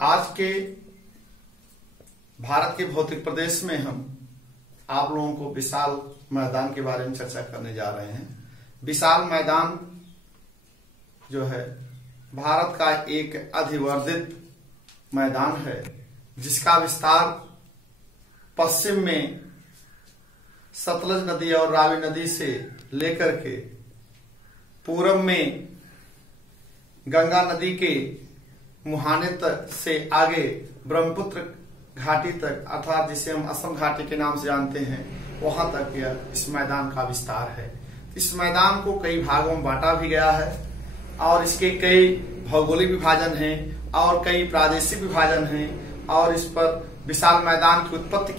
आज के भारत के भौतिक प्रदेश में हम आप लोगों को विशाल मैदान के बारे में चर्चा करने जा रहे हैं। विशाल मैदान जो है भारत का एक अधिवर्धित मैदान है, जिसका विस्तार पश्चिम में सतलज नदी और रावी नदी से लेकर के पूरब में गंगा नदी के मुहाने तक से आगे ब्रह्मपुत्र घाटी तक, अर्थात जिसे हम असम घाटी के नाम से जानते हैं, वहां तक यह इस मैदान का विस्तार है। इस मैदान को कई भागों में बांटा भी गया है और इसके कई भौगोलिक विभाजन हैं और कई प्रादेशिक विभाजन हैं और इस पर विशाल मैदान की उत्पत्ति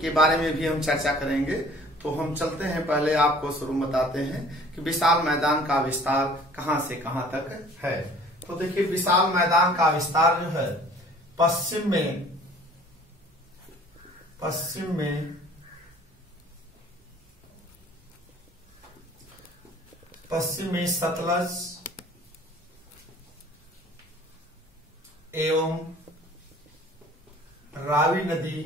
के बारे में भी हम चर्चा करेंगे। तो हम चलते हैं, पहले आपको शुरू में बताते हैं कि विशाल मैदान का विस्तार कहां से कहां तक है। तो देखिए, विशाल मैदान का विस्तार जो है पश्चिम में सतलज एवं रावी नदी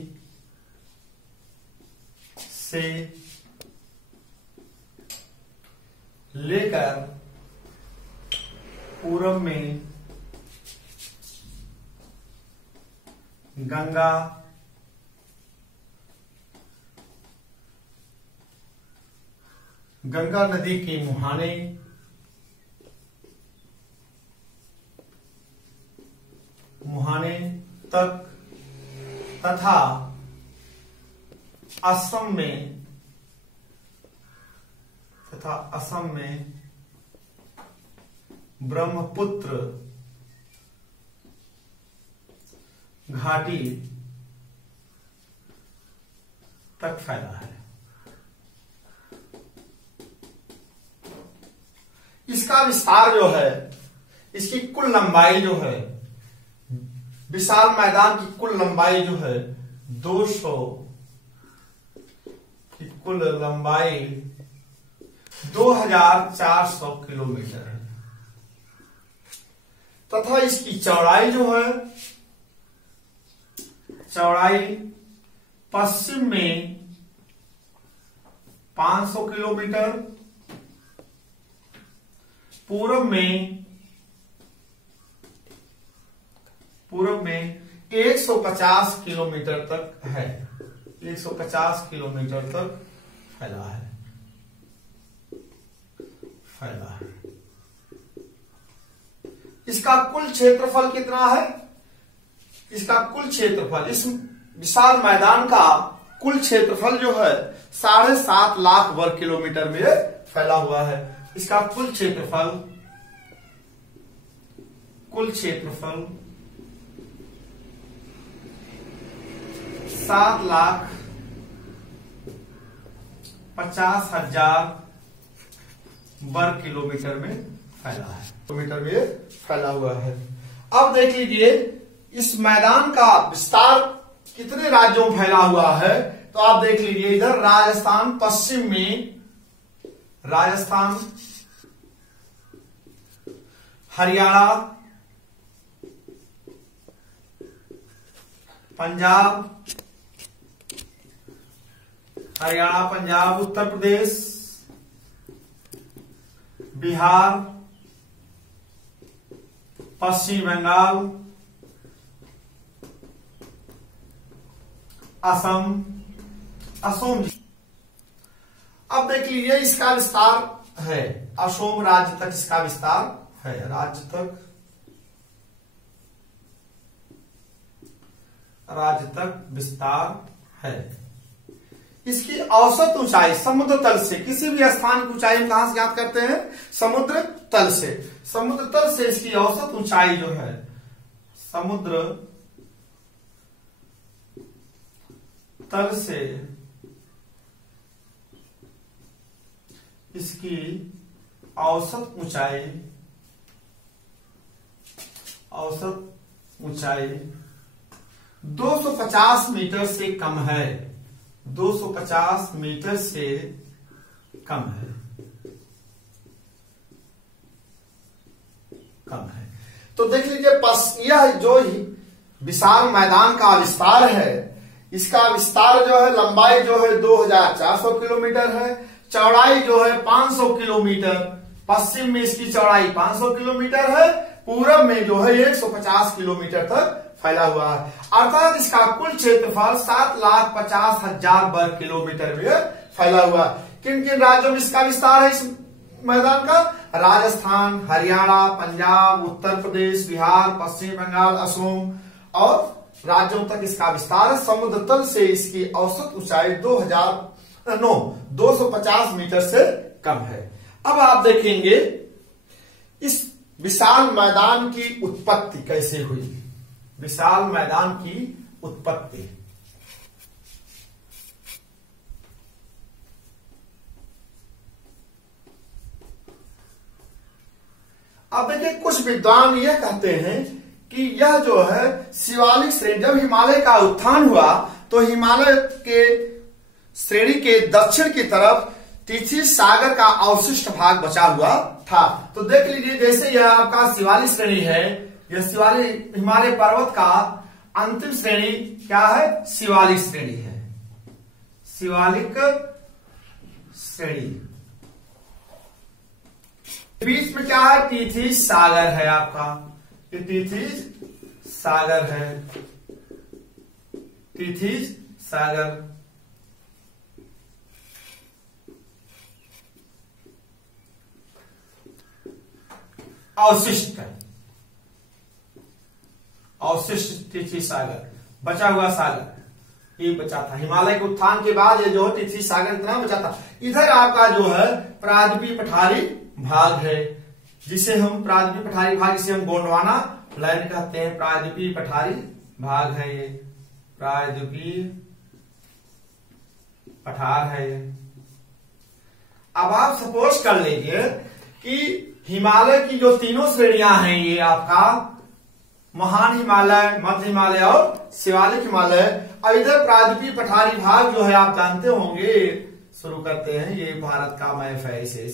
से लेकर पूरब में गंगा नदी के मुहाने तक तथा असम में ब्रह्मपुत्र घाटी तक फैला है। इसका विस्तार जो है, इसकी कुल लंबाई जो है, विशाल मैदान की कुल लंबाई जो है 200 की कुल लंबाई 2400 किलोमीटर है तथा इसकी चौड़ाई जो है, चौड़ाई पश्चिम में 500 किलोमीटर, पूरब में 150 किलोमीटर तक है। 150 किलोमीटर तक फैला है। इसका कुल क्षेत्रफल कितना है? इसका कुल क्षेत्रफल, इस विशाल मैदान का कुल क्षेत्रफल जो है 7.5 लाख वर्ग किलोमीटर में फैला हुआ है। इसका कुल क्षेत्रफल 7,50,000 वर्ग किलोमीटर में फैला है, फैला हुआ है। अब देख लीजिए, इस मैदान का विस्तार कितने राज्यों में फैला हुआ है। तो आप देख लीजिए, इधर राजस्थान, पश्चिम में राजस्थान, हरियाणा, पंजाब, उत्तर प्रदेश, बिहार, पश्चिम बंगाल, असम। अब देख लीजिए, इसका विस्तार है असम राज्य तक, इसका विस्तार है राज्य तक विस्तार है। इसकी औसत ऊंचाई समुद्र तल से, किसी भी स्थान की ऊंचाई हम कहां से ज्ञात करते हैं? समुद्र तल से इसकी औसत ऊंचाई जो है, समुद्र तल से इसकी औसत ऊंचाई 250 मीटर से कम है। 250 मीटर से कम है। तो देख लीजिए, यह जो विशाल मैदान का विस्तार है, इसका विस्तार जो है लंबाई जो है 2400 किलोमीटर है, चौड़ाई जो है 500 किलोमीटर, पश्चिम में इसकी चौड़ाई 500 किलोमीटर है, पूरब में जो है 150 किलोमीटर तक फैला हुआ है। अर्थात इसका कुल क्षेत्रफल 7,50,000 वर्ग किलोमीटर में फैला हुआ है। किन किन राज्यों में इसका विस्तार है इस मैदान का? राजस्थान, हरियाणा, पंजाब, उत्तर प्रदेश, बिहार, पश्चिम बंगाल, असम और राज्यों तक इसका विस्तार है। समुद्र तल से इसकी औसत ऊंचाई 250 मीटर से कम है। अब आप देखेंगे इस विशाल मैदान की उत्पत्ति कैसे हुई। विशाल मैदान की उत्पत्ति, अब देखिए कुछ विद्वान यह कहते हैं कि यह जो है शिवालिक श्रेणी, जब हिमालय का उत्थान हुआ तो हिमालय के श्रेणी के दक्षिण की तरफ टिथिस सागर का अवशिष्ट भाग बचा हुआ था। तो देख लीजिए, जैसे यह आपका शिवालिक श्रेणी है, यह शिवालिक हिमालय पर्वत का अंतिम श्रेणी क्या है? शिवालिक श्रेणी है, शिवालिक श्रेणी। बीच में क्या है? टिथिस सागर है आपका, ये टिथिस सागर है, टिथिस सागर। अवशिष्ट है, अवशिष्ट टिथिस सागर, बचा हुआ सागर ये बचा था। हिमालय के उत्थान के बाद ये जो है टिथिस सागर इतना बचा था। इधर आपका जो है प्रायद्वीपीय पठारी भाग है, जिसे हम प्रायद्वीपीय पठारी भाग, जिसे हम गोंडवाना लाइन कहते हैं। प्रायद्वीपीय पठारी भाग है ये, प्रायद्वीपीय पठार है ये। अब आप सपोज कर लीजिए कि हिमालय की जो तीनों श्रेणियां हैं, ये आपका महान हिमालय, मध्य हिमालय और शिवालिक हिमालय। और इधर प्रायद्वीपीय पठारी भाग जो है आप जानते होंगे, शुरू करते हैं, ये भारत का मैप है इसे।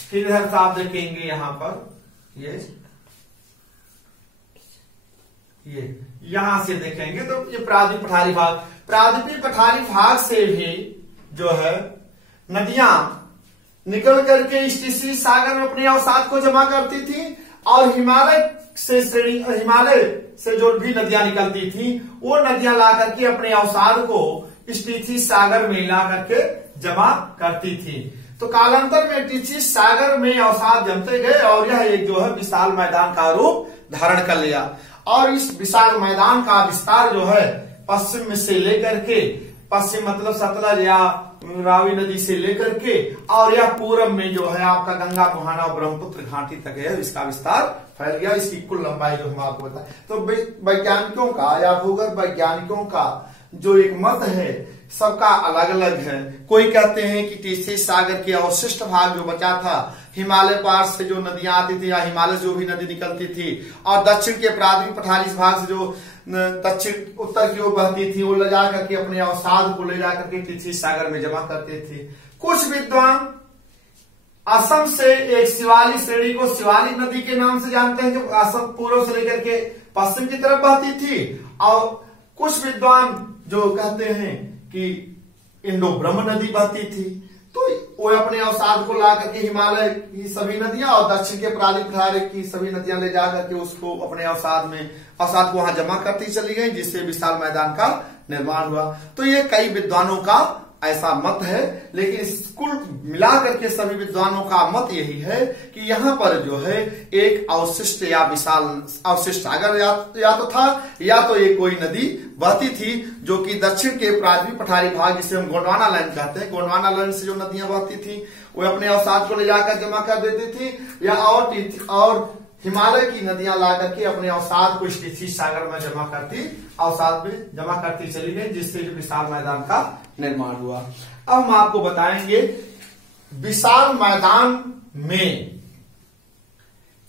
फिर इधर से आप देखेंगे यहाँ पर ये यहां से देखेंगे तो ये प्रायद्वीपीय पठारी भाग, प्रायद्वीपीय पठारी भाग से भी जो है नदियां निकल करके इस टिथिस सागर में अपने अवसाद को जमा करती थी, और हिमालय से जो भी नदियां निकलती थी वो नदियां ला करके अपने अवसाद को इस टिथिस सागर में ला करके जमा करती थी। तो कालांतर में टिथिस सागर में अवसाद जमते गए और यह एक जो है विशाल मैदान का रूप धारण कर लिया। और इस विशाल मैदान का विस्तार जो है पश्चिम में से लेकर के, पश्चिम मतलब सतलज या रावी नदी से लेकर के, और यह पूरब में जो है आपका गंगा मुहाना और ब्रह्मपुत्र घाटी तक है, इसका विस्तार फैल गया। इसकी कुल लंबाई जो हम आपको बताएं, तो वैज्ञानिकों का या भूगर्भ वैज्ञानिकों का जो एक मत है सबका अलग अलग है। कोई कहते हैं कि टिथिस सागर के अवशिष्ट भाग जो बचा था, हिमालय पार से जो नदियां आती थी या हिमालय जो भी नदी निकलती थी, और दक्षिण के प्रायद्वीपीय पठारी भाग से जो दक्षिण उत्तर की ओर बहती थी, वो ले जा करके अपने अवसाद को ले जा करके टिथिस सागर में जमा करते थे। कुछ विद्वान असम से एक शिवालिक श्रेणी को शिवालिक नदी के नाम से जानते हैं, जो असम पूर्व से लेकर के पश्चिम की तरफ बहती थी, और कुछ विद्वान जो कहते हैं कि इंडो ब्रह्म नदी बहती थी। तो वो अपने अवसाद को ला करके हिमालय की सभी नदियां और दक्षिण के प्रायद्वीपीय पठार की सभी नदियां ले जा करके उसको अपने अवसाद को वहां जमा करती चली गई, जिससे विशाल मैदान का निर्माण हुआ। तो ये कई विद्वानों का ऐसा मत है, लेकिन कुल मिलाकर के सभी विद्वानों का मत यही है कि यहाँ पर जो है एक अवशिष्ट या विशाल अवशिष्ट सागर या तो था, या तो एक कोई नदी बहती थी जो कि दक्षिण के प्रायद्वीपीय पठारी भाग, जिसे हम गोंडवाना लाइन कहते हैं, गोंडवाना लाइन से जो नदियां बहती थी वो अपने अवसाद को ले जाकर जमा कर देती थी, या और हिमालय की नदियां ला करके अपने अवसाद को इस टिथिस सागर में जमा करती, अवसाद में जमा करती चली गई, जिससे जो विशाल मैदान का निर्माण हुआ। अब हम आपको बताएंगे विशाल मैदान में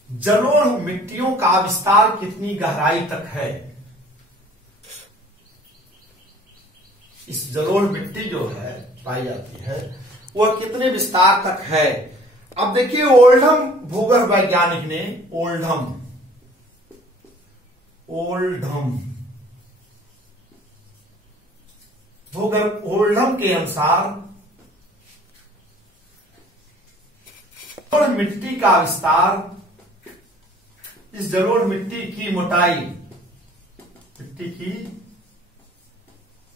जलोढ़ मिट्टियों का विस्तार कितनी गहराई तक है। इस जलोढ़ मिट्टी जो है पाई जाती है वह कितने विस्तार तक है। अब देखिए, ओल्डहम भूगर्भ वैज्ञानिक ने ओल्डहम अगर ओल्डहम के अनुसार मिट्टी का विस्तार, इस जलोढ़ मिट्टी की मोटाई, मिट्टी की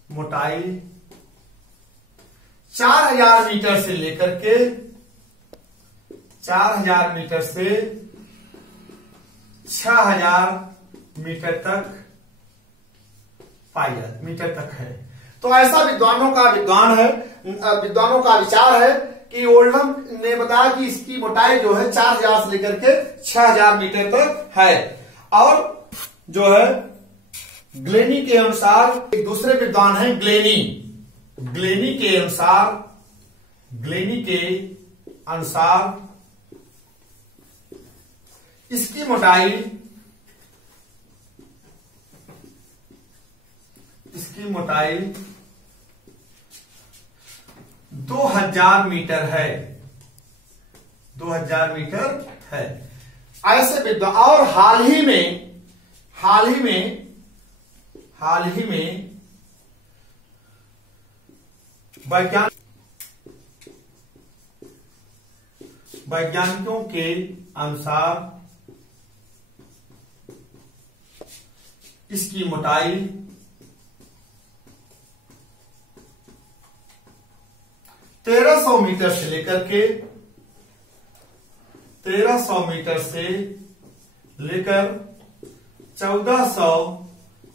मोटाई 4000 मीटर से लेकर के 4000 मीटर से 6000 मीटर तक मीटर तक है। तो ऐसा विद्वानों का विचार है कि ओल्डहम ने बताया कि इसकी मोटाई जो है 4000 से लेकर के 6000 मीटर तक है। और जो है ग्लेनी के अनुसार, एक दूसरे विद्वान हैं ग्लेनी के अनुसार इसकी मोटाई 2000 मीटर है, 2000 मीटर है। ऐसे विद्वान, और हाल ही में वैज्ञानिकों के अनुसार इसकी मोटाई 1300 मीटर से लेकर के 1400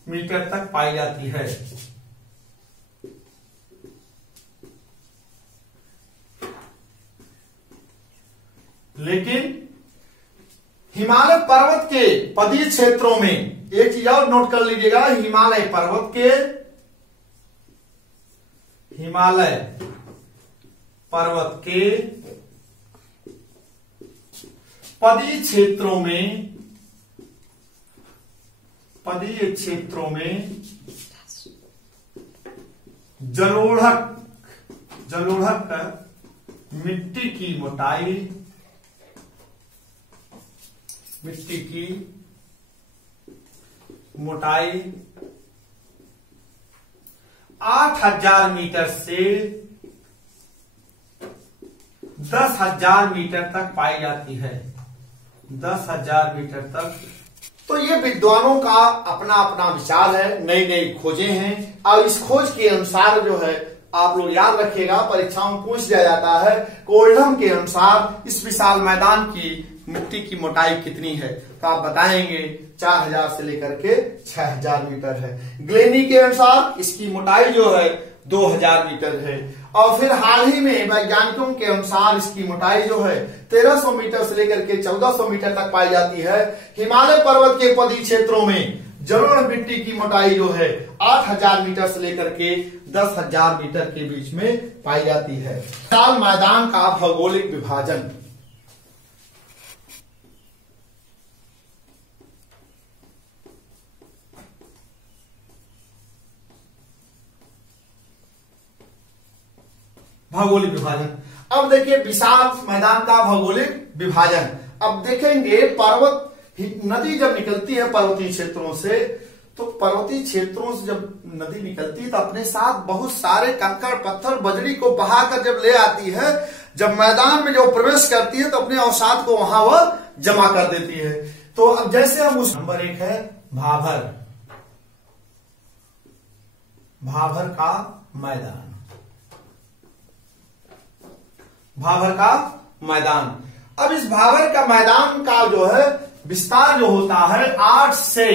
मीटर तक पाई जाती है। लेकिन हिमालय पर्वत के पदीय क्षेत्रों में एक चीज और नोट कर लीजिएगा, हिमालय पर्वत के पदीय क्षेत्रों में जलोढ़क मिट्टी की मोटाई 8000 मीटर से 10,000 मीटर तक पाई जाती है, 10,000 मीटर तक। तो ये विद्वानों का अपना अपना विचार है, नई नई खोजें हैं। और इस खोज के अनुसार जो है आप लोग याद रखिएगा, परीक्षाओं में पूछ दिया जाता है ओल्डहम के अनुसार इस विशाल मैदान की मिट्टी की मोटाई कितनी है, तो आप बताएंगे 4000 से लेकर के 6000 मीटर है। ग्लेनी के अनुसार इसकी मोटाई जो है 2000 मीटर है। और फिर हाल ही में वैज्ञानिकों के अनुसार इसकी मोटाई जो है 1300 मीटर से लेकर के 1400 मीटर तक पाई जाती है। हिमालय पर्वत के पदीय क्षेत्रों में जलोढ़ मिट्टी की मोटाई जो है 8000 मीटर से लेकर के 10,000 मीटर के बीच में पाई जाती है। विशाल मैदान का भौगोलिक विभाजन, भौगोलिक विभाजन। अब देखिए विशाल मैदान का भौगोलिक विभाजन। अब देखेंगे पर्वत नदी जब निकलती है पर्वतीय क्षेत्रों से, तो पर्वतीय क्षेत्रों से जब नदी निकलती है तो अपने साथ बहुत सारे कंकड़ पत्थर बजरी को बहाकर जब ले आती है, जब मैदान में जो प्रवेश करती है तो अपने अवसाद को वहां वह जमा कर देती है। तो अब जैसे हम उस नंबर 1 है भाभर का मैदान, भाभर का मैदान। अब इस भाभर का मैदान का जो है विस्तार जो होता है 8 से,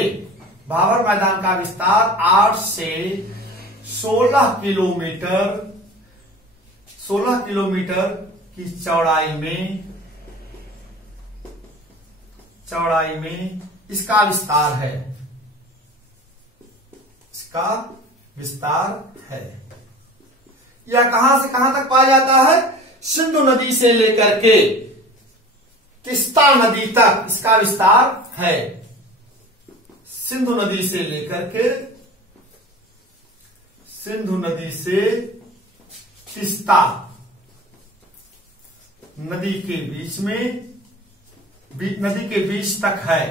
भाभर मैदान का विस्तार 8 से 16 किलोमीटर की चौड़ाई में इसका विस्तार है, इसका विस्तार है। यह कहां से कहां तक पाया जाता है? सिंधु नदी से लेकर के तीस्ता नदी तक इसका विस्तार है। सिंधु नदी से लेकर के तीस्ता नदी के बीच में, नदी के बीच तक है,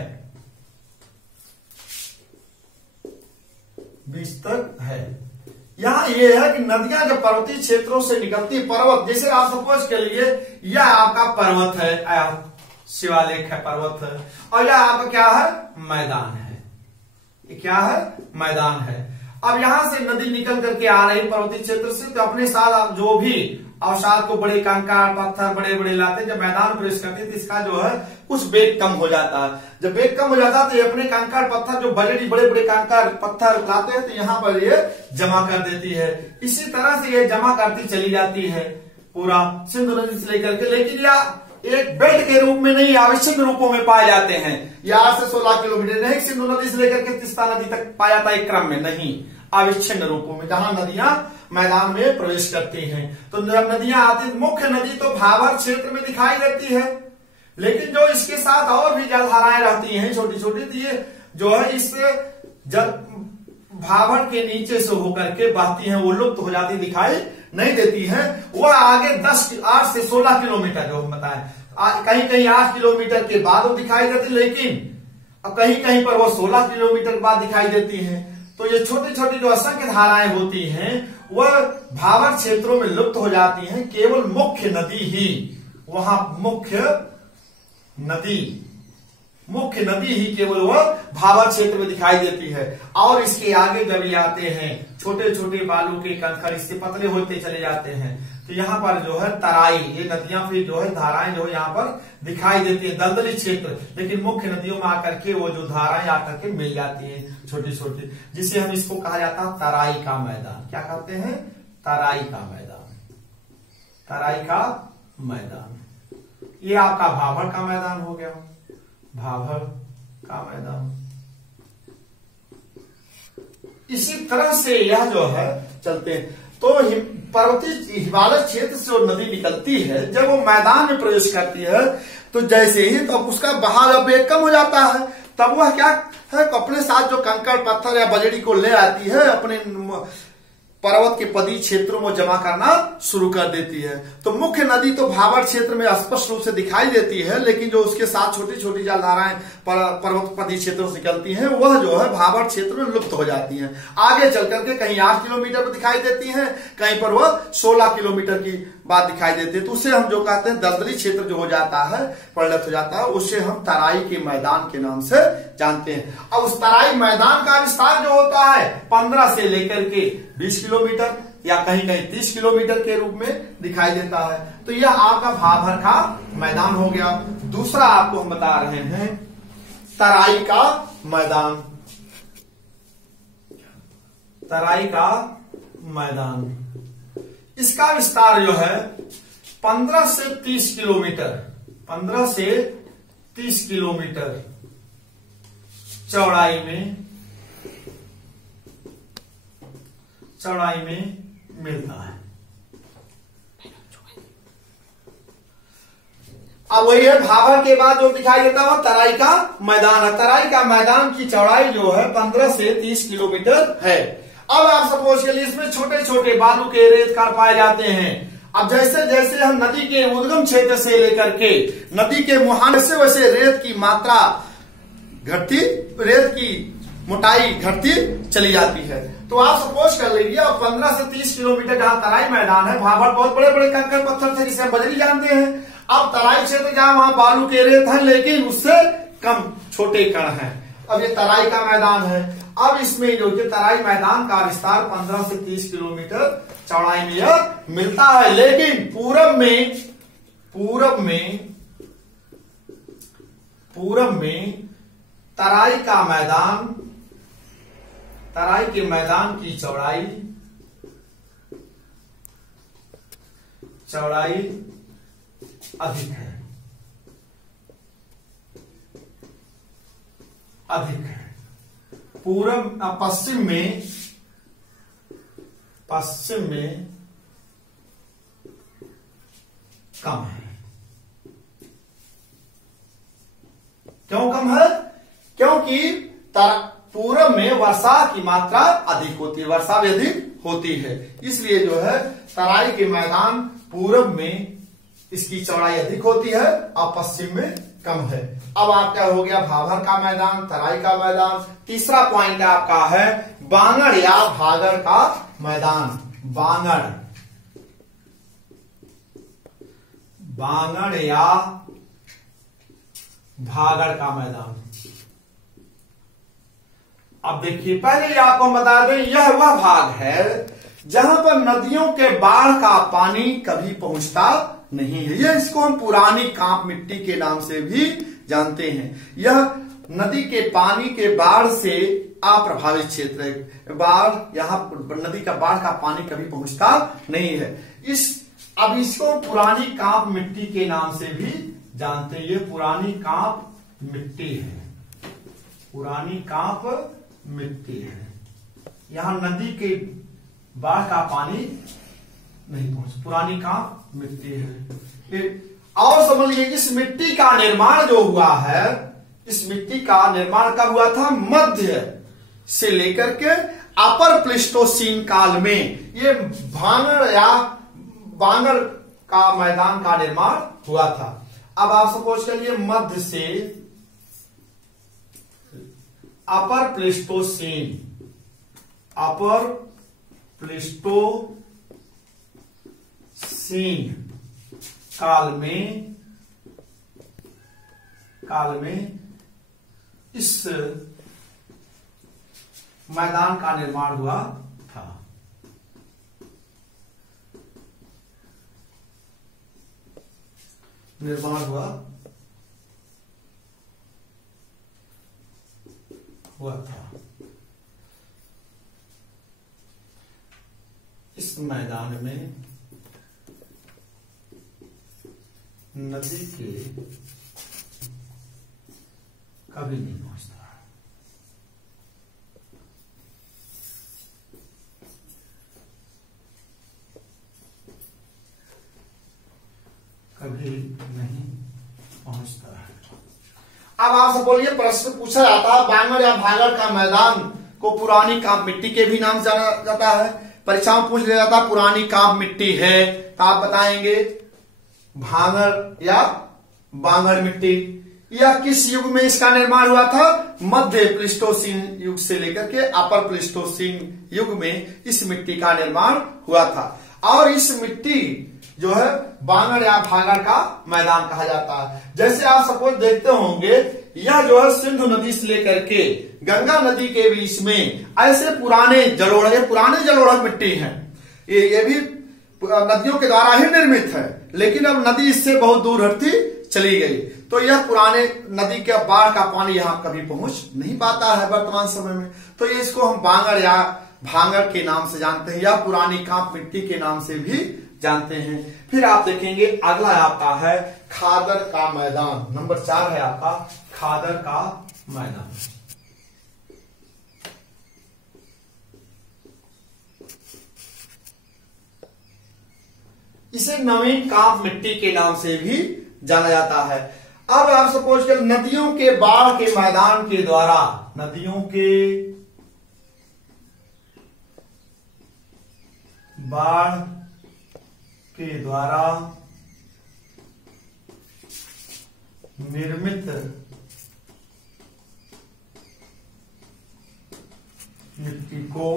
बीच तक है। यहाँ ये है कि नदियां जब पर्वतीय क्षेत्रों से निकलती है, पर्वत, जैसे आप सपोज के लिए यह आपका पर्वत है, शिवालेख है, पर्वत है, और यह आपका क्या है, मैदान है। ये क्या है, मैदान है। अब यहां से नदी निकल करके आ रही पर्वतीय क्षेत्र से, तो अपने साथ आप जो भी अवसाद को, बड़े कंकड़ पत्थर बड़े बड़े लाते हैं, जब मैदान में प्रवेश करते हैं तो इसका जो है कुछ वेग कम हो जाता है। जब वेग कम हो जाता है तो ये अपने कंकड़ पत्थर, जो बड़े बड़े कंकड़ पत्थर लाते हैं, तो यहाँ पर ये जमा कर देती है। इसी तरह से ये जमा करती चली जाती है पूरा सिंधु नदी से लेकर के। लेकिन यह एक बेल्ट के रूप में नहीं, आवश्यक रूपों में पाए जाते हैं। यह 8 से 16 किलोमीटर नहीं, सिंधु नदी से लेकर के तीस्ता नदी तक पाया जाता है एक क्रम में, नहीं, अविच्छिन्न रूपों में, जहां नदियां मैदान में प्रवेश करती हैं। तो जब नदियां आती, मुख्य नदी तो भाबर क्षेत्र में दिखाई देती है, लेकिन जो इसके साथ और भी जलधाराएं रहती हैं छोटी छोटी, तो ये जो है इस जल भाबर के नीचे से होकर के बहती हैं, वो लुप्त हो जाती दिखाई नहीं देती है। वह आगे 8 से 16 किलोमीटर जो हम बताएं, कहीं कहीं 8 किलोमीटर के बाद वो दिखाई देती, लेकिन कहीं कहीं पर वो 16 किलोमीटर के बाद दिखाई देती है। तो ये छोटी छोटी जो असंख्य धाराएं होती हैं वह भाबर क्षेत्रों में लुप्त हो जाती हैं। केवल मुख्य नदी ही वहां, मुख्य नदी ही केवल वह भाबर क्षेत्र में दिखाई देती है। और इसके आगे जब ये आते हैं, छोटे छोटे बालू के कंकड़ इससे पतले होते चले जाते हैं, तो यहाँ पर जो है तराई, ये नदियां फिर जो है धाराएं जो है यहाँ पर दिखाई देती है, दलदली क्षेत्र। लेकिन मुख्य नदियों में आकर के वो जो धाराएं आकर के मिल जाती है छोटी छोटी, जिसे हम इसको कहा जाता है तराई का मैदान। क्या कहते हैं, तराई का मैदान, तराई का मैदान। ये आपका भाबर का मैदान हो गया, भाबर का मैदान। इसी तरह से यह जो है चलते हैं, तो पर्वतीय हिमालय क्षेत्र से जो नदी निकलती है, जब वो मैदान में प्रवेश करती है, तो जैसे ही तो उसका बहाव वेग कम हो जाता है, तब वह क्या है, अपने साथ जो कंकड़ पत्थर या बजड़ी को ले आती है, अपने पर्वत के पदी क्षेत्रों में जमा करना शुरू कर देती है। तो मुख्य नदी तो भाबर क्षेत्र में स्पष्ट रूप से दिखाई देती है, लेकिन जो उसके साथ छोटी छोटी जलधाराएं पर्वत पदी क्षेत्रों से निकलती हैं, वह जो है भाबर क्षेत्र में लुप्त हो जाती हैं। आगे चल करके कहीं 8 किलोमीटर पर दिखाई देती हैं, कहीं पर वह 16 किलोमीटर की बात दिखाई देती है। तो उसे हम जो कहते हैं दलदली क्षेत्र जो हो जाता है, परिणत हो जाता है, उसे हम तराई के मैदान के नाम से जानते हैं। अब उस तराई मैदान का विस्तार जो होता है 15 से लेकर के 20 किलोमीटर या कहीं कहीं 30 किलोमीटर के रूप में दिखाई देता है। तो यह आपका भाबर का मैदान हो गया। दूसरा आपको हम बता रहे हैं तराई का मैदान, तराई का मैदान। इसका विस्तार जो है 15 से 30 किलोमीटर, 15 से 30 किलोमीटर चौड़ाई में मिलता है। अब वही है, भाबर के बाद जो दिखाई देता है वो तराई का मैदान है। तराई का मैदान की चौड़ाई जो है 15 से 30 किलोमीटर है। अब आप सपोज के लिए इसमें छोटे छोटे बालू के रेत कार पाए जाते हैं। अब जैसे जैसे हम नदी के उद्गम क्षेत्र से लेकर के नदी के मुहाने से वैसे रेत की मात्रा घटती, रेत की मोटाई घटती चली जाती है। तो आप सपोज कर लीजिए, अब 15 से 30 किलोमीटर जहां तराई मैदान है, भाबर बहुत बड़े बड़े कंकड़ पत्थर थे जिसे हम बजरी जानते हैं। अब तराई क्षेत्र जहां वहां बालू के रेत है, लेकिन उससे कम छोटे कण हैं। अब ये तराई का मैदान है। अब इसमें जो कि तराई मैदान का विस्तार 15 से 30 किलोमीटर चौड़ाई में यह मिलता है। लेकिन पूरब में तराई का मैदान, तराई के मैदान की चौड़ाई अधिक है, पूरब पश्चिम में कम है। क्यों कम है? क्योंकि पूरब में वर्षा की मात्रा अधिक होती है, वर्षा भी अधिक होती है। इसलिए जो है तराई के मैदान पूरब में इसकी चौड़ाई अधिक होती है और पश्चिम में कम है। अब आपका हो गया भाभर का मैदान, तराई का मैदान। तीसरा पॉइंट आपका है बांगड़ या भागड़ का मैदान। बांगड़ या भागड़ का मैदान। अब देखिए, पहले ही आपको बता दें, यह वह भाग है जहां पर नदियों के बाढ़ का पानी कभी पहुंचता नहीं है। यह इसको हम पुरानी कांप मिट्टी के नाम से भी जानते हैं। यह नदी के पानी के बाढ़ से अप्रभावित क्षेत्र है। बाढ़, यहां नदी का बाढ़ का पानी कभी पहुंचता नहीं है। अब इसको पुरानी कांप मिट्टी के नाम से भी जानते हैं। ये पुरानी कांप मिट्टी है, पुरानी कांप मिट्टी है। यहां नदी के बाढ़ का पानी नहीं पहुंच, पुरानी कांप मिट्टी है। और समझ लीजिए, इस मिट्टी का निर्माण जो हुआ है, इस मिट्टी का निर्माण कब हुआ था? मध्य से लेकर के अपर प्लीस्टोसीन काल में ये भांगड़ या बांगड़ का मैदान का निर्माण हुआ था। अब आप सपोज करिए, मध्य से अपर प्लीस्टोसीन, अपर प्लीस्टोसीन काल में इस मैदान का निर्माण हुआ था। हुआ था। इस मैदान में नदी के कभी नहीं पहुंचता। कभी नहीं पहुंचता है। अब आपसे बोलिए, प्रश्न पूछा जाता है बांगड़ या भागड़ का मैदान को पुरानी कांप मिट्टी के भी नाम से जाना जाता है। परीक्षा में पूछ लिया जाता है पुरानी कांप मिट्टी है, तो आप बताएंगे भांगड़ या बांगड़ मिट्टी। यह किस युग में इसका निर्माण हुआ था? मध्य प्लीस्टोसीन युग से लेकर के अपर प्लीस्टोसीन युग में इस मिट्टी का निर्माण हुआ था। और इस मिट्टी जो है बांगड़ या भागड़ का मैदान कहा जाता है। जैसे आप सपोज देखते होंगे, यह जो है सिंधु नदी से लेकर के गंगा नदी के बीच में ऐसे पुराने जलोढ़ मिट्टी हैं। ये भी नदियों के द्वारा ही निर्मित है, लेकिन अब नदी इससे बहुत दूर हटती चली गई, तो यह पुराने नदी के बाढ़ का पानी यहाँ कभी पहुंच नहीं पाता है वर्तमान समय में। तो ये इसको हम बांगड़ या भांगड़ के नाम से जानते हैं, या पुरानी कांप मिट्टी के नाम से भी जानते हैं। फिर आप देखेंगे, अगला आपका है खादर का मैदान। नंबर 4 है आपका खादर का मैदान। इसे नवीन कांप मिट्टी के नाम से भी जाना जाता है। अब आप सपोज कर नदियों के बाढ़ के मैदान के द्वारा, नदियों के बाढ़ के द्वारा निर्मित मिट्टी को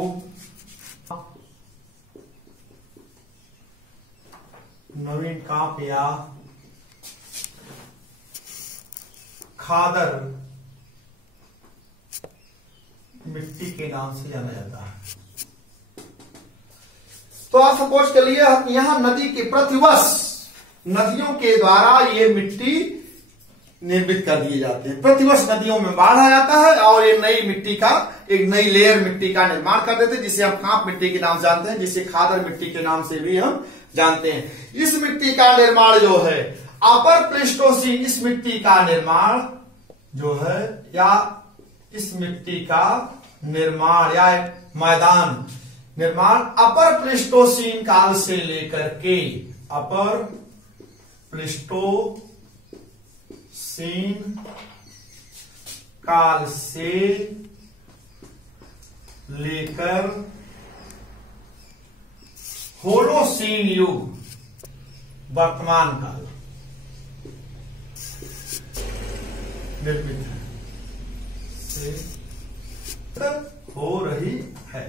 नवीन कांप या खादर मिट्टी के नाम से जाना जाता है। तो आप सपोज कर लिए, यहां नदी के प्रतिवर्ष नदियों के द्वारा ये मिट्टी निर्मित कर दिए जाते हैं। प्रतिवर्ष नदियों में बाढ़ आ जाता है और ये नई मिट्टी का, एक नई लेयर मिट्टी का निर्माण कर देते हैं, जिसे हम कांप मिट्टी के नाम से जानते हैं, जिसे खादर मिट्टी के नाम से भी हम जानते हैं। इस मिट्टी का निर्माण जो है अपर प्लीस्टोसीन, इस मिट्टी का निर्माण जो है, या इस मिट्टी का निर्माण या मैदान निर्माण अपर प्लीस्टोसीन काल से लेकर के, अपर प्लीस्टोसीन काल से लेकर होलोसीन युग वर्तमान काल, निर्मित है, से हो रही है।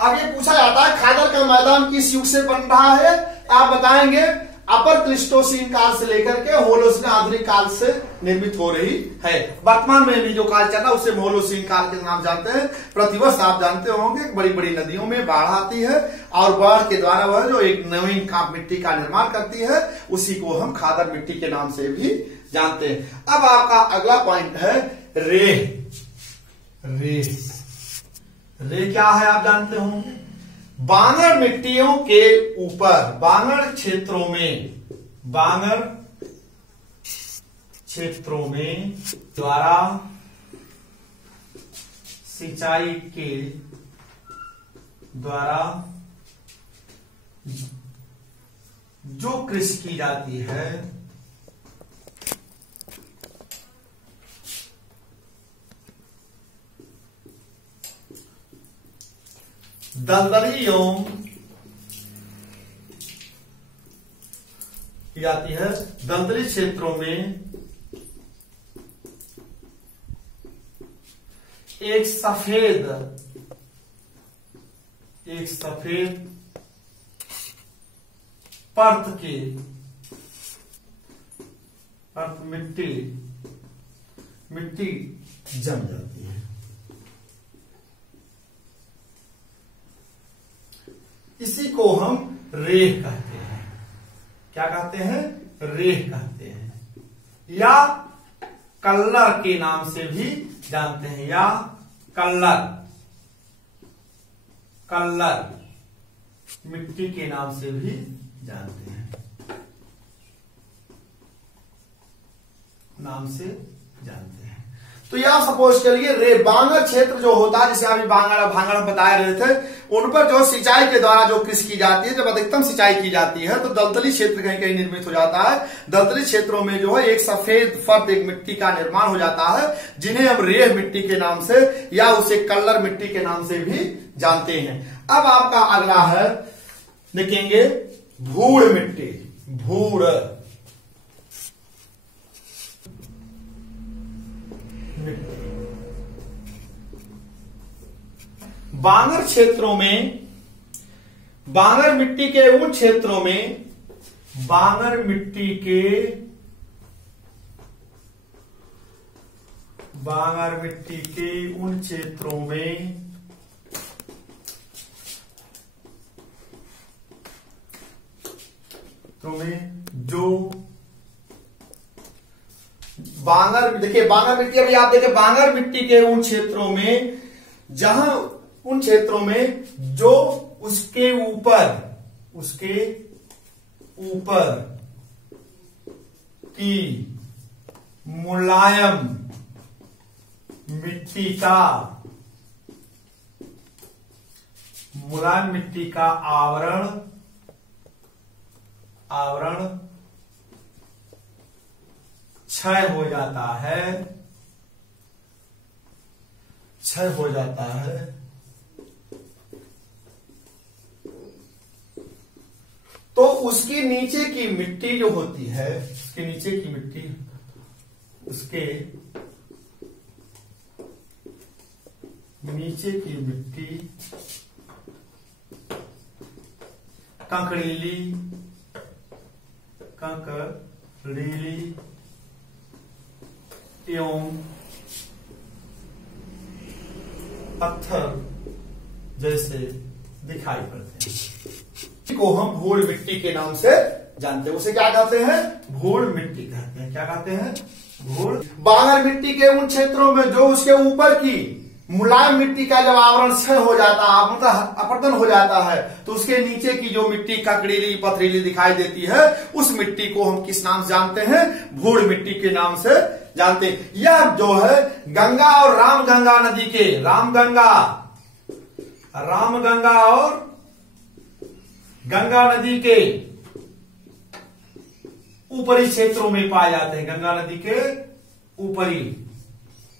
अब ये पूछा जाता है खादर का मैदान किस युग से बन रहा है, आप बताएंगे अपर प्लीस्टोसीन काल से लेकर के होलोसीन आधुनिक काल से निर्मित हो रही है। वर्तमान में भी जो काल चल रहा है उसे होलोसीन काल के नाम जानते हैं। प्रतिवर्ष आप जानते होंगे बड़ी बड़ी नदियों में बाढ़ आती है और बाढ़ के द्वारा वह जो एक नवीन मिट्टी का निर्माण करती है उसी को हम खादर मिट्टी के नाम से भी जानते हैं। अब आपका अगला पॉइंट है रेह। रेह क्या है आप जानते होंगे, बांगर मिट्टियों के ऊपर बांगर क्षेत्रों में द्वारा सिंचाई के द्वारा जो कृषि की जाती है दलदली एवं की जाती है, दलदली क्षेत्रों में एक सफेद परत मिट्टी जम जाती है। इसी को हम रेह कहते हैं। क्या कहते हैं, रेह कहते हैं, या कल्लर के नाम से भी जानते हैं, या कल्लर मिट्टी के नाम से भी जानते हैं, तो यह सपोज करिए रे बांगर क्षेत्र जो होता है, जिसे अभी भांगड़ हम बता रहे थे, उन पर जो सिंचाई के द्वारा जो कृषि की जाती है, जब अधिकतम सिंचाई की जाती है तो दलदली क्षेत्र कहीं कहीं निर्मित हो जाता है। दलदली क्षेत्रों में जो है एक सफेद परत एक मिट्टी का निर्माण हो जाता है, जिन्हें हम रेह मिट्टी के नाम से या उसे कल्लर मिट्टी के नाम से भी जानते हैं। अब आपका अगला है, देखेंगे भूड़ मिट्टी। बांगर क्षेत्रों में, बांगर मिट्टी के उन क्षेत्रों में, बांगर मिट्टी के उन क्षेत्रों में जो बांगर, देखिए बांगर मिट्टी, अभी आप देखिए बांगर मिट्टी के उन क्षेत्रों में उन क्षेत्रों में जो उसके ऊपर की मुलायम मिट्टी का आवरण क्षय हो जाता है, तो उसकी नीचे की मिट्टी जो होती है, उसके नीचे की मिट्टी, उसके नीचे की मिट्टी कंकड़ीली एवं पत्थर जैसे दिखाई पड़ते हैं, को हम भूड़ मिट्टी के नाम से जानते हैं। उसे क्या कहते हैं, भूड़ मिट्टी कहते हैं। क्या कहते हैं, भूड़। बांगर मिट्टी के उन क्षेत्रों में जो उसके ऊपर की मुलायम मिट्टी का जब आवरण क्षय हो जाता है, मतलब अपरदन हो जाता है, तो उसके नीचे की जो मिट्टी ककड़ीली पथरीली दिखाई देती है, उस मिट्टी को हम किस नाम से जानते हैं, भूड़ मिट्टी के नाम से जानते हैं। यह जो है गंगा और रामगंगा नदी के, रामगंगा और गंगा नदी के ऊपरी क्षेत्रों में पाए जाते हैं। गंगा नदी के ऊपरी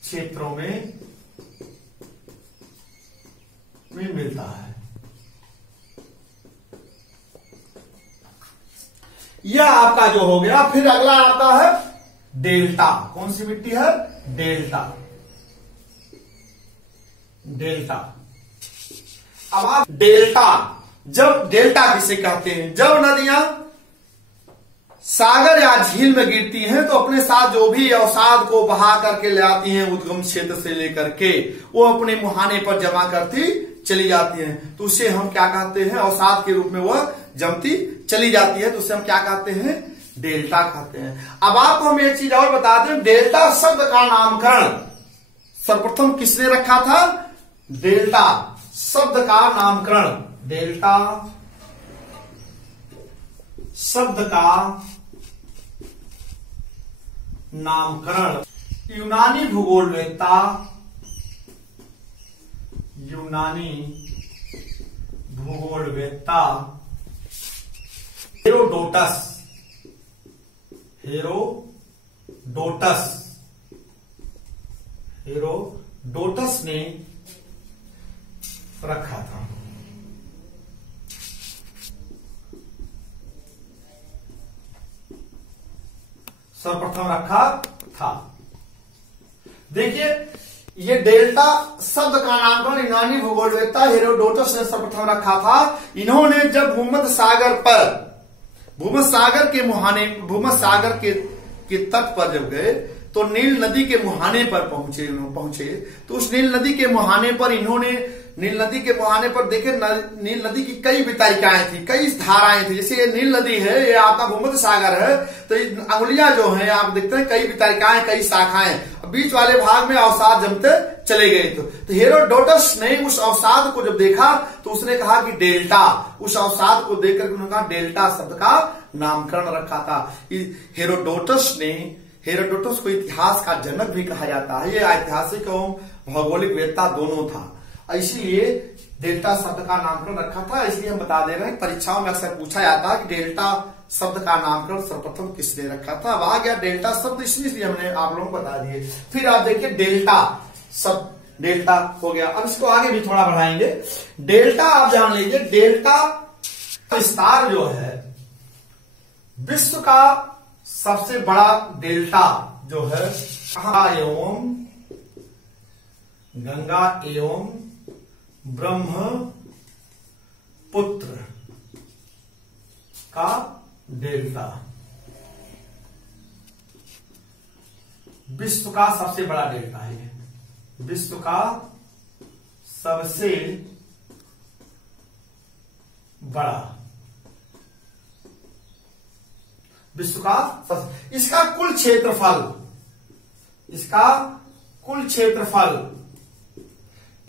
क्षेत्रों में मिलता है। यह आपका जो हो गया। फिर अगला आता है डेल्टा। कौन सी मिट्टी है? डेल्टा। डेल्टा। अब आप डेल्टा, जब डेल्टा किसे कहते हैं? जब नदियां सागर या झील में गिरती हैं तो अपने साथ जो भी अवसाद को बहा करके ले आती हैं उद्गम क्षेत्र से लेकर के, वो अपने मुहाने पर जमा करती चली जाती हैं, तो उसे हम क्या कहते हैं? अवसाद के रूप में वह जमती चली जाती है, तो उसे हम क्या कहते हैं? डेल्टा कहते हैं। अब आपको हम एक चीज और बता दें, डेल्टा शब्द का नामकरण सर्वप्रथम किसने रखा था? डेल्टा शब्द का नामकरण, डेल्टा शब्द का नामकरण यूनानी भूगोलवेत्ता, यूनानी भूगोलवेत्ता हेरोडोटस, हेरोडोटस, हेरोडोटस ने रखा था। सर्वप्रथम रखा था। देखिए, ये डेल्टा शब्द का नामकरण यूनानी भूगोलवेत्ता हेरोडोटस ने सर्वप्रथम रखा था। इन्होंने जब भूमध्य सागर के मुहाने, भूमध्य सागर के तट पर जब गए तो नील नदी के मुहाने पर पहुंचे तो उस नील नदी के मुहाने पर इन्होंने, नील नदी के मुहाने पर देखे, नील नदी की कई वितारिकाएं थी, कई धाराएं थी। जैसे ये नील नदी है, ये आपका भूमध्य सागर है, तो अंगुलियां जो हैं आप देखते हैं कई वितारिकाएं, कई शाखाएं, बीच वाले भाग में अवसाद जमते चले गए। तो हेरोडोटस ने उस अवसाद को जब देखा तो उसने कहा कि डेल्टा, उस अवसाद को देखकर उन्होंने कहा डेल्टा शब्द का नामकरण रखा था। हेरोडोटस को इतिहास का जनक भी कहा जाता है। ये ऐतिहासिक एवं भौगोलिक वेत्ता दोनों था, इसीलिए डेल्टा शब्द का नामकरण रखा था। इसलिए हम बता दे रहे हैं, परीक्षाओं में अक्सर पूछा जाता है कि डेल्टा शब्द का नामकरण सर्वप्रथम किसने रखा था। अब आ गया डेल्टा शब्द, इसलिए हमने आप लोगों को बता दिए। फिर आप देखिए डेल्टा शब्द, डेल्टा हो गया। अब इसको आगे भी थोड़ा बढ़ाएंगे। डेल्टा आप जान लीजिए, डेल्टा विस्तार जो है, विश्व का सबसे बड़ा डेल्टा जो है गंगा एवं ब्रह्मपुत्र का डेल्टा, विश्व का सबसे बड़ा डेल्टा है। विश्व का सबसे बड़ा, विश्व का इसका कुल क्षेत्रफल, इसका कुल क्षेत्रफल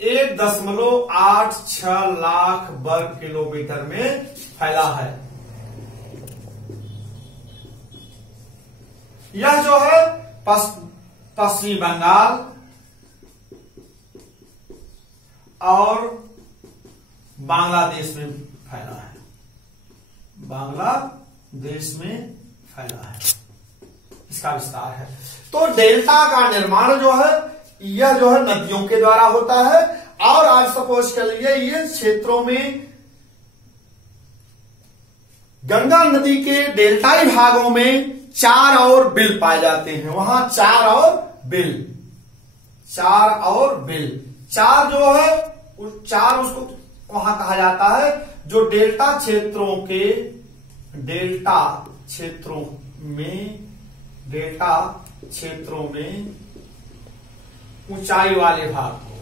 1.86 लाख वर्ग किलोमीटर में फैला है। यह जो है पश्चिमी बंगाल और बांग्लादेश में फैला है, बांग्लादेश में फैला है, इसका विस्तार है। तो डेल्टा का निर्माण जो है, यह जो है नदियों के द्वारा होता है। और आज सपोज कर लीजिए ये क्षेत्रों में गंगा नदी के डेल्टाई भागों में 4 और बिल पाए जाते हैं। वहां 4 और बिल, 4 और बिल, 4 जो है उस 4 उसको वहां कहा जाता है जो डेल्टा क्षेत्रों के, डेल्टा क्षेत्रों में ऊंचाई वाले भाग को,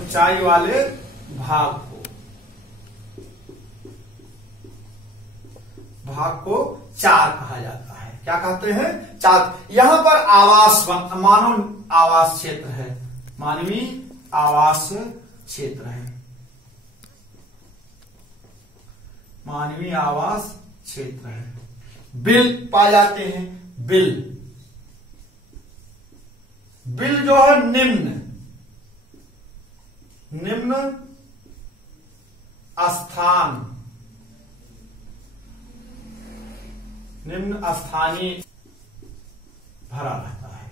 ऊंचाई वाले भाग को 4 कहा जाता है। क्या कहते हैं? 4। यहां पर आवास, मानव आवास क्षेत्र है, मानवीय आवास क्षेत्र है, मानवीय आवास क्षेत्र है। बिल पाए जाते हैं, बिल, बिल जो है निम्न स्थान, निम्न स्थानीय भरा रहता है।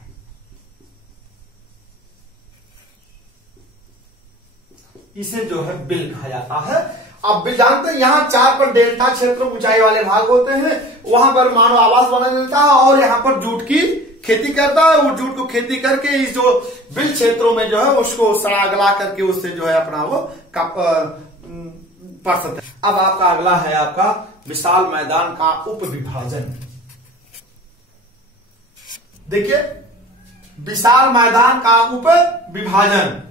इसे जो है बिल कहा जाता है। अब भी जानते हैं यहाँ 4 पर डेल्टा क्षेत्र ऊंचाई वाले भाग होते हैं, वहां पर मानव आवास बना देता है और यहाँ पर जूट की खेती करता है। वो जूट को खेती करके इस जो बिल क्षेत्रों में जो है उसको सड़ा गला करके उससे जो है अपना वो पढ़ सकते हैं। अब आपका अगला है आपका विशाल मैदान का उप विभाजन। देखिए विशाल मैदान का उप विभाजन,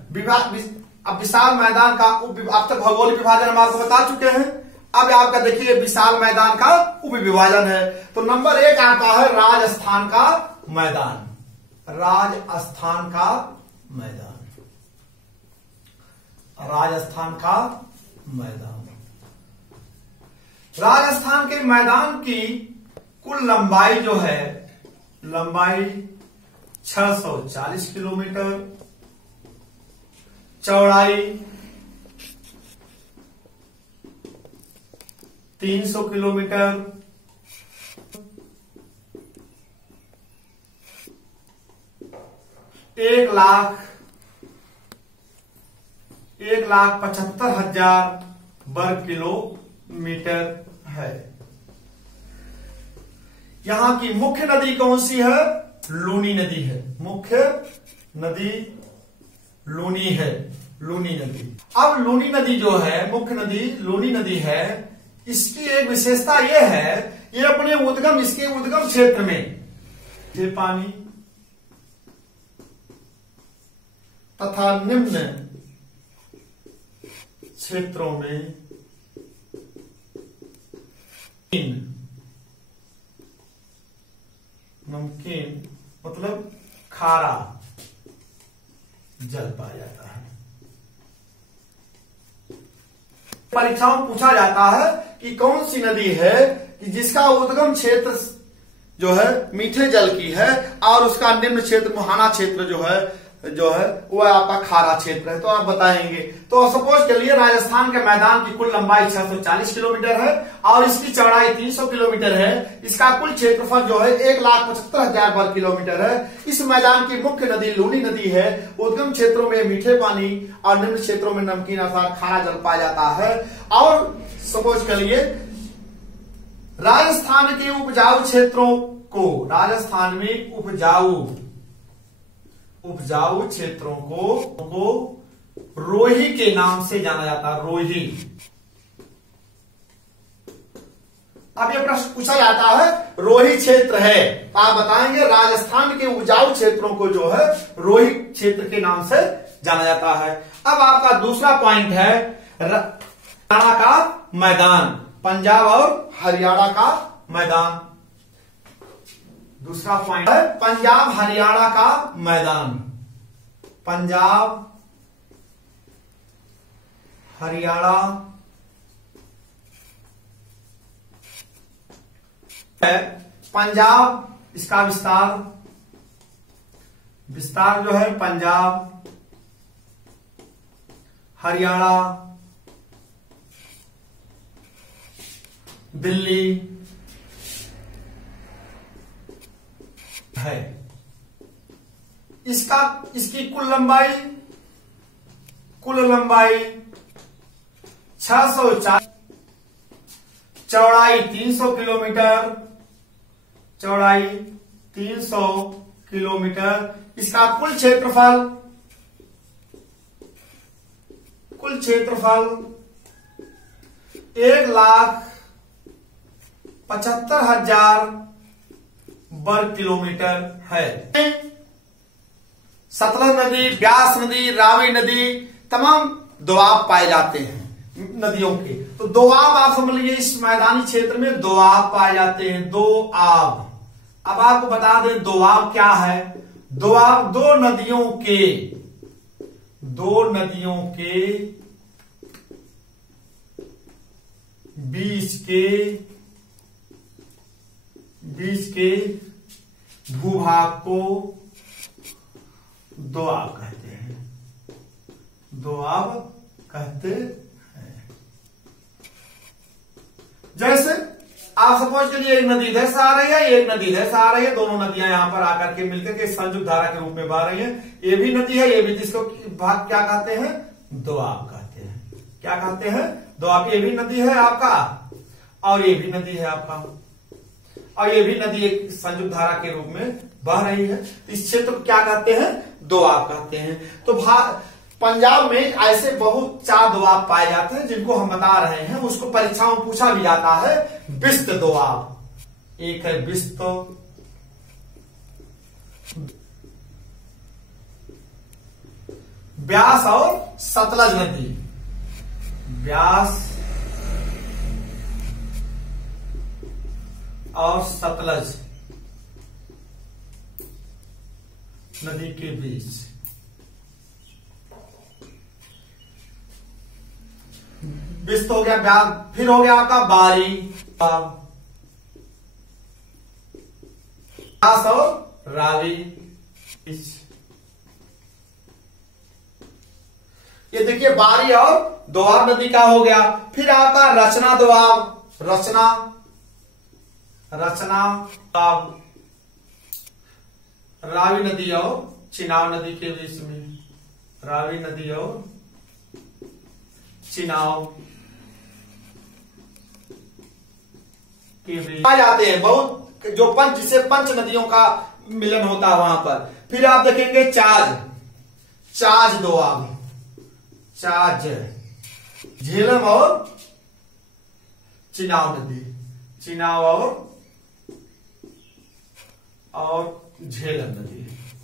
अब विशाल मैदान का अब तक भौगोलिक विभाजन हम आपको बता चुके हैं। अब आपका देखिए विशाल मैदान का उप विभाजन है। तो नंबर 1 आता है राजस्थान का मैदान, राजस्थान का मैदान, राजस्थान का मैदान। राजस्थान के मैदान की कुल लंबाई जो है, लंबाई 640 किलोमीटर, चौड़ाई 300 किलोमीटर, 1,75,000 वर्ग किलोमीटर है। यहां की मुख्य नदी कौन सी है? लूनी नदी है। मुख्य नदी लूनी है, लूनी नदी। अब लूनी नदी जो है, मुख्य नदी लूनी नदी है, इसकी एक विशेषता यह है, ये अपने उद्गम, इसके उद्गम क्षेत्र में ये पानी तथा निम्न क्षेत्रों में नमकीन मतलब खारा जल पाया जाता है। परीक्षाओं में पूछा जाता है कि कौन सी नदी है कि जिसका उद्गम क्षेत्र जो है मीठे जल की है और उसका निम्न क्षेत्र मुहाना क्षेत्र जो है वह आपका खारा क्षेत्र है। तो आप बताएंगे। तो सपोज के लिए राजस्थान के मैदान की कुल लंबाई 640 किलोमीटर है और इसकी चौड़ाई 300 किलोमीटर है। इसका कुल क्षेत्रफल जो है 1,75,000 वर्ग किलोमीटर है। इस मैदान की मुख्य नदी लूनी नदी है। उद्गम क्षेत्रों में मीठे पानी और निम्न क्षेत्रों में नमकीन अर्थात खारा जल पाया जाता है। और सपोज के लिए राजस्थान के उपजाऊ क्षेत्रों को, राजस्थान में उपजाऊ क्षेत्रों को रोही के नाम से जाना जाता है। रोही। अब ये प्रश्न पूछा जाता है रोही क्षेत्र है, तो आप बताएंगे राजस्थान के उपजाऊ क्षेत्रों को जो है रोही क्षेत्र के नाम से जाना जाता है। अब आपका दूसरा पॉइंट है हरियाणा का मैदान, पंजाब और हरियाणा का मैदान। दूसरा पॉइंट है पंजाब हरियाणा का मैदान, पंजाब हरियाणा है। पंजाब इसका विस्तार जो है पंजाब हरियाणा दिल्ली है। इसकी कुल लंबाई 640, चौड़ाई 300 किलोमीटर, चौड़ाई 300 किलोमीटर। इसका कुल क्षेत्रफल 1,75,000 वर्ग किलोमीटर है। सतलज नदी, ब्यास नदी, रावी नदी, तमाम दोआब पाए जाते हैं नदियों के। तो दोआब आप समझ लीजिए इस मैदानी क्षेत्र में दोआब पाए जाते हैं। दोआब। अब आपको बता दें दोआब क्या है। दोआब दो नदियों के बीच के भूभाग को दोआब कहते हैं। दोआब कहते हैं। जैसे आप सपोज के लिए एक नदी इधर से आ रही है, एक नदी इधर से आ रही है, दोनों नदियां यहां पर आकर के मिलकर के संयुक्त धारा के रूप में बह रही हैं। ये भी नदी है, ये भी, जिसको भाग क्या कहते हैं? दोआब कहते हैं। क्या कहते हैं? दोआब, ये भी नदी है आपका और ये भी नदी है आपका, और ये भी नदी एक संयुक्त धारा के रूप में बह रही है। इस क्षेत्र को क्या कहते हैं? दोआब कहते हैं। तो पंजाब में ऐसे बहुत 4 दोआब पाए जाते हैं जिनको हम बता रहे हैं, उसको परीक्षाओं में पूछा भी जाता है। बिस्त दोआब, एक है बिस्त, ब्यास और सतलज नदी, ब्यास और सतलज नदी के बीच बिस्त हो गया, ब्यास, फिर हो गया आपका बारी, ब्यास और रावी। ये देखिए बारी और दोआब नदी का हो गया। फिर आपका रचना दोआब, रचना दोआब, रावी नदी और चिनाब नदी के बीच में, रावी नदी और चिनाब के बीच आ जाते हैं बहुत, जो जिसे पंच नदियों का मिलन होता है वहां पर। फिर आप देखेंगे चाज दोआब, चाज, झेलम और चिनाब नदी, चिनाब और झेलम नदी।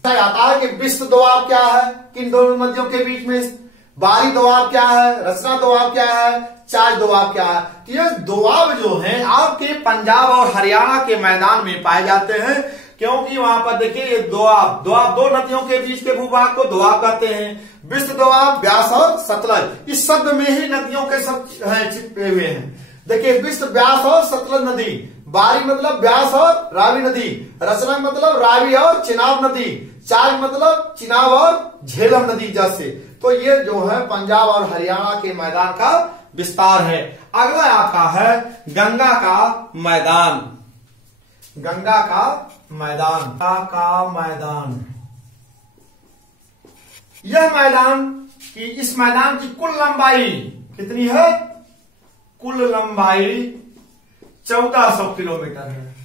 आता है कि बिस्त दोआब क्या है, किन दोनों नदियों के बीच में, बारी दोआब क्या है, रचना दोआब क्या है, चाज दोआब क्या है। तो ये दोआब जो है आपके पंजाब और हरियाणा के मैदान में पाए जाते हैं, क्योंकि वहां पर देखिए ये दोआब 2 नदियों के बीच के भूभाग को दोआब कहते हैं। बिस्त दोआब, ब्यास और सतलज, इस शब्द में ही नदियों के सब छिपे हुए हैं। देखिए बिस्त, ब्यास और सतलज नदी, बारी मतलब ब्यास और रावी नदी, रचना मतलब रावी और चिनाब नदी, चाज मतलब चिनाब और झेलम नदी जैसे। तो ये जो है पंजाब और हरियाणा के मैदान का विस्तार है। अगला आपका है गंगा का मैदान, गंगा का मैदान, गंगा का मैदान। यह मैदान की, इस मैदान की कुल लंबाई कितनी है? कुल लंबाई 1400 किलोमीटर है,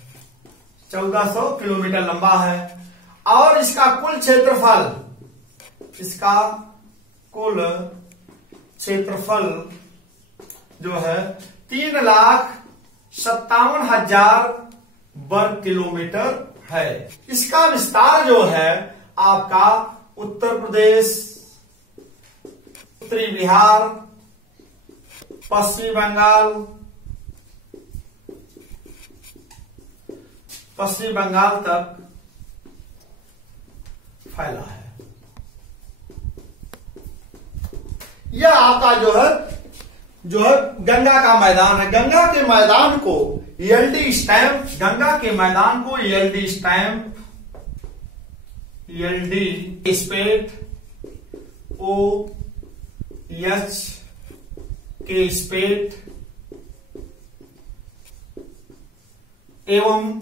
1400 किलोमीटर लंबा है। और इसका कुल क्षेत्रफल, इसका कुल क्षेत्रफल जो है 3,57,000 वर्ग किलोमीटर है। इसका विस्तार जो है आपका उत्तर प्रदेश, उत्तरी बिहार, पश्चिमी बंगाल तक फैला है। यह आपका जो है गंगा का मैदान है। गंगा के मैदान को एलडी स्टैंप, गंगा के मैदान को एलडी स्टैंप, एलडी स्पेट, OH के स्पेट एवं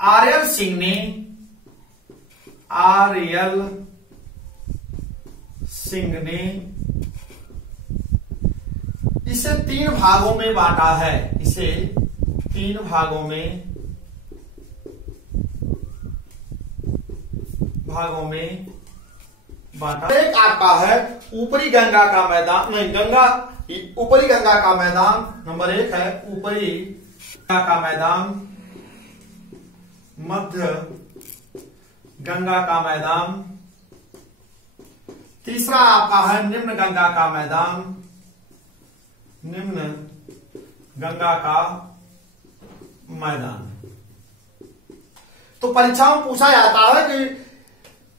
RL सिंघने इसे 3 भागों में बांटा है, इसे 3 भागों में बांटा। एक आपका है ऊपरी गंगा का मैदान, नहीं ऊपरी गंगा का मैदान, नंबर 1 है ऊपरी गंगा का मैदान, मध्य गंगा का मैदान, तीसरा आपका है निम्न गंगा का मैदान, निम्न गंगा का मैदान। तो परीक्षाओं में पूछा जाता है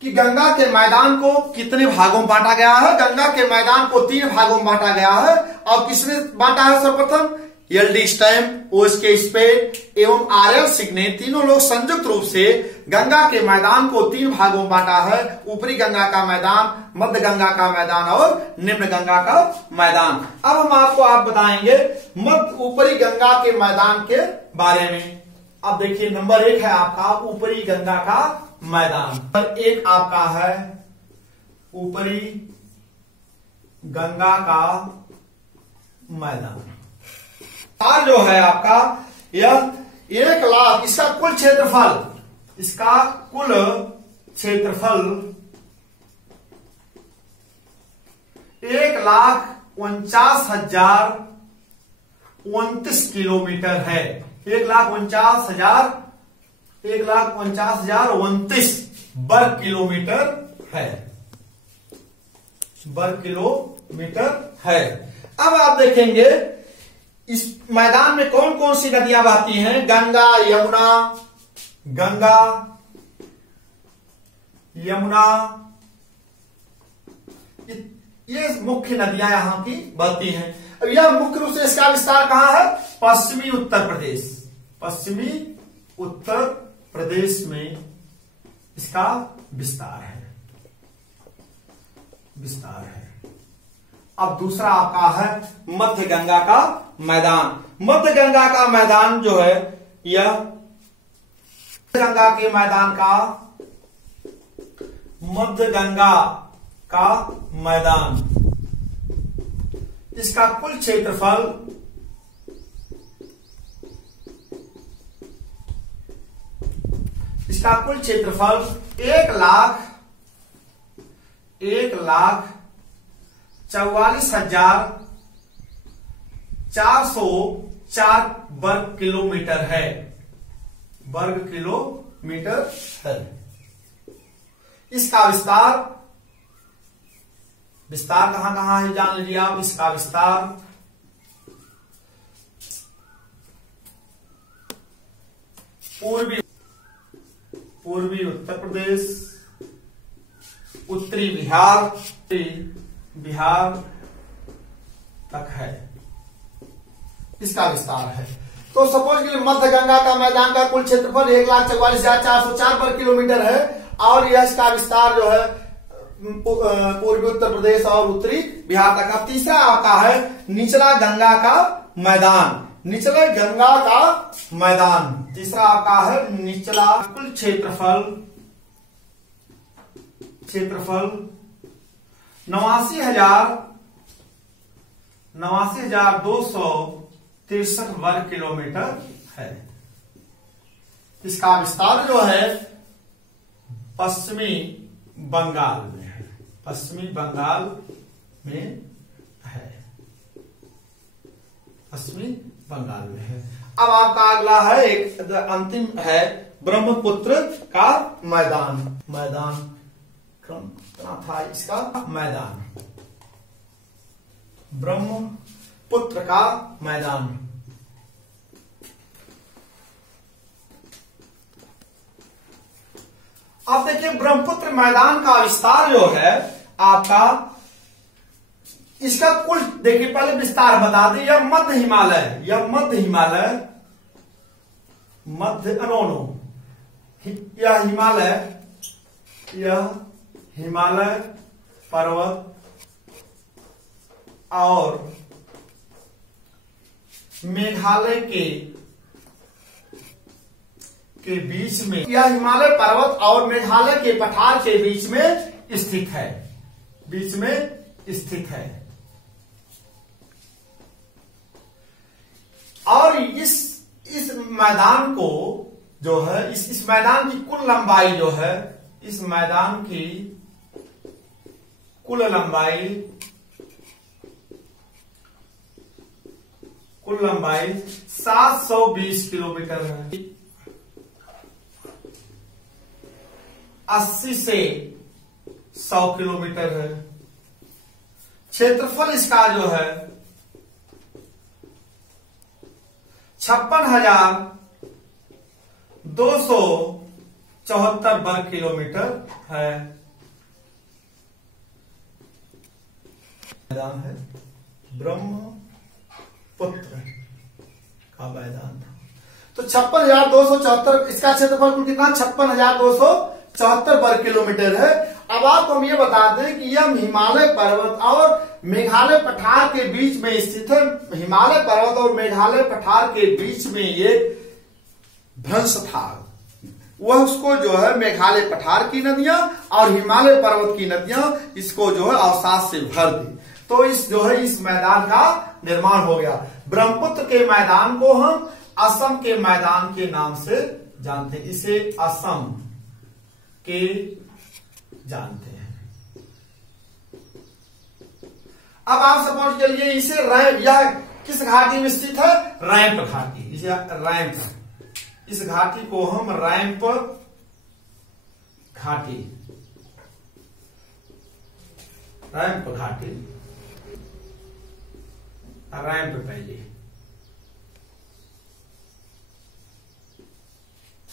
कि गंगा के मैदान को कितने भागों में बांटा गया है। गंगा के मैदान को 3 भागों में बांटा गया है। और किसने बांटा है? सर्वप्रथम एलडी स्टैंप, OH के स्पेट एवं RL सिंघने, तीनों लोग संयुक्त रूप से गंगा के मैदान को 3 भागों में बांटा है। ऊपरी गंगा का मैदान, मध्य गंगा का मैदान और निम्न गंगा का मैदान। अब हम आप बताएंगे ऊपरी गंगा के मैदान के बारे में। अब देखिए नंबर 1 है आपका ऊपरी गंगा का मैदान। नंबर 1 आपका है ऊपरी गंगा का मैदान। और जो है आपका यह 1,00,000, इसका कुल क्षेत्रफल, इसका कुल क्षेत्रफल 1,49,029 किलोमीटर है। 1,49,029 वर्ग किलोमीटर है, वर्ग किलोमीटर है। अब आप देखेंगे इस मैदान में कौन कौन सी नदियां बहती हैं। गंगा, यमुना, ये मुख्य नदियां यहां की बहती हैं। अब यह मुख्य रूप से इसका विस्तार कहां है? पश्चिमी उत्तर प्रदेश, पश्चिमी उत्तर प्रदेश में इसका विस्तार है। अब दूसरा आपका है मध्य गंगा का मैदान। मध्य गंगा का मैदान जो है, यह गंगा के मैदान का, मध्य गंगा का मैदान, इसका कुल क्षेत्रफल 1,44,404 वर्ग किलोमीटर है, वर्ग किलोमीटर है। इसका विस्तार कहां कहां है जान लीजिए आप। इसका विस्तार पूर्वी उत्तर प्रदेश, उत्तरी बिहार तक है, इसका विस्तार है। तो सपोज के लिए मध्य गंगा का मैदान का कुल क्षेत्रफल 1,44,404 वर्ग किलोमीटर है, और यह इसका विस्तार जो है पूर्वी उत्तर प्रदेश और उत्तरी बिहार तक। अब तीसरा आपका है निचला गंगा का मैदान, निचले गंगा का मैदान। तीसरा आपका है निचला, कुल क्षेत्रफल 89,263 वर्ग किलोमीटर है। इसका विस्तार जो है पश्चिमी बंगाल में है, पश्चिमी बंगाल में है, पश्चिमी बंगाल में है। अब आपका अगला है, एक अंतिम है ब्रह्मपुत्र का मैदान। क्रम था इसका मैदान, ब्रह्मपुत्र का मैदान। अब देखिए ब्रह्मपुत्र मैदान का विस्तार जो है आपका, इसका कुल देखिए पहले विस्तार बता दें। यह मध्य हिमालय पर्वत और मेघालय के बीच में, यह हिमालय पर्वत और मेघालय के पठार के बीच में स्थित है, और इस मैदान को जो है, इस मैदान की कुल लंबाई जो है, इस मैदान की कुल लंबाई 720 किलोमीटर है। 80 से 100 किलोमीटर है। क्षेत्रफल इसका जो है 56,274 वर्ग किलोमीटर है। मैदान है ब्रह्मपुत्र का मैदान था। तो 56,274, इसका क्षेत्रफल कुल कितना? 56,274 वर्ग किलोमीटर है। अब आपको हम ये बता दें कि यह हिमालय पर्वत और मेघालय पठार के बीच में स्थित है। हिमालय पर्वत और मेघालय पठार के बीच में ये भ्रंश था, वह उसको जो है मेघालय पठार की नदियां और हिमालय पर्वत की नदियां इसको जो है अवसाद से भर दी। तो इस जो है इस मैदान का निर्माण हो गया। ब्रह्मपुत्र के मैदान को हम असम के मैदान के नाम से जानते हैं, इसे असम के जानते हैं। अब आप सपोज करिए इसे रैंप, यह किस घाटी में स्थित है? रैंप घाटी, इसे रैंप, इस घाटी को हम रैंप घाटी, रैंप घाटी, ramp valley,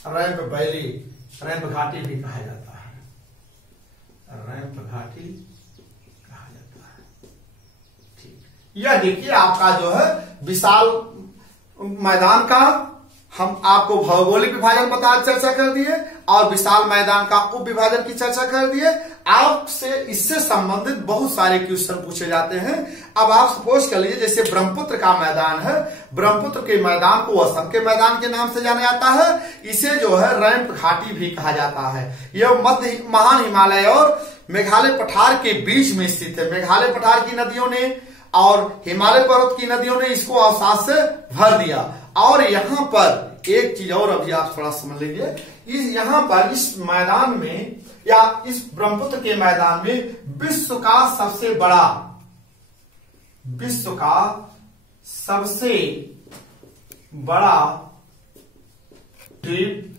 ramp valley, ramp घाटी भी कहा जाता है, रैंप घाटी कहा जाता है। ठीक, यह देखिए आपका जो है विशाल मैदान का हम आपको भौगोलिक विभाजन बता चर्चा कर दिए और विशाल मैदान का उप विभाजन की चर्चा कर दिए। आपसे इससे संबंधित बहुत सारे क्वेश्चन पूछे जाते हैं। अब आप सपोज कर लीजिए जैसे ब्रह्मपुत्र का मैदान है, ब्रह्मपुत्र के मैदान को असम के मैदान के नाम से जाना जाता है, इसे जो है रैंप घाटी भी कहा जाता है। यह मध्य महान हिमालय और मेघालय पठार के बीच में स्थित है। मेघालय पठार की नदियों ने और हिमालय पर्वत की नदियों ने इसको अवसाद से भर दिया। और यहां पर एक चीज और अभी आप थोड़ा समझ लीजिए, यहां पर इस मैदान में या इस ब्रह्मपुत्र के मैदान में विश्व का सबसे बड़ा, विश्व का सबसे बड़ा द्वीप,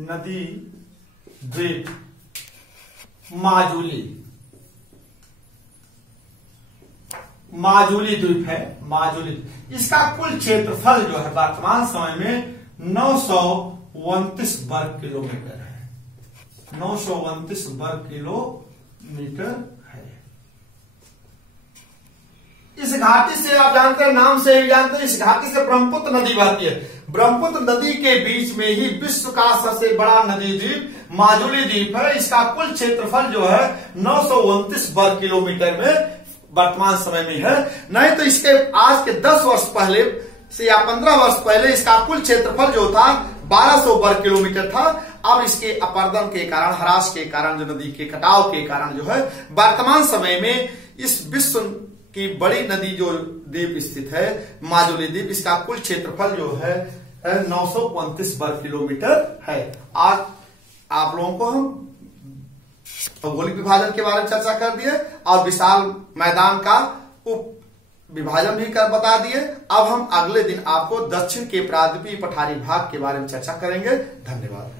नदी द्वीप माजुली, माजुली द्वीप है। माजुली, इसका कुल क्षेत्रफल जो है वर्तमान समय में 929 वर्ग किलोमीटर है, 929 वर्ग किलोमीटर है। इस घाटी से आप जानते हैं, नाम से ही जानते हैं, इस घाटी से ब्रह्मपुत्र नदी बहती है। ब्रह्मपुत्र नदी के बीच में ही विश्व का सबसे बड़ा नदी द्वीप माजुली द्वीप है। इसका कुल क्षेत्रफल जो है 929 वर्ग किलोमीटर में वर्तमान समय में है। नहीं तो इसके आज के 10 वर्ष पहले से या 15 वर्ष पहले इसका कुल क्षेत्रफल जो था 1200 वर्ग किलोमीटर था। अब इसके अपर्दन के कारण, ह्रास के कारण, जो नदी के कटाव के कारण जो है वर्तमान समय में इस विश्व की बड़ी नदी जो द्वीप स्थित है माजुली द्वीप, इसका कुल क्षेत्रफल जो है 929 वर्ग किलोमीटर है। आज आप लोगों को हम भौगोलिक विभाजन के बारे में चर्चा कर दिए और विशाल मैदान का उप विभाजन भी कर बता दिए। अब हम अगले दिन आपको दक्षिण के प्रायद्वीपीय पठारी भाग के बारे में चर्चा करेंगे। धन्यवाद।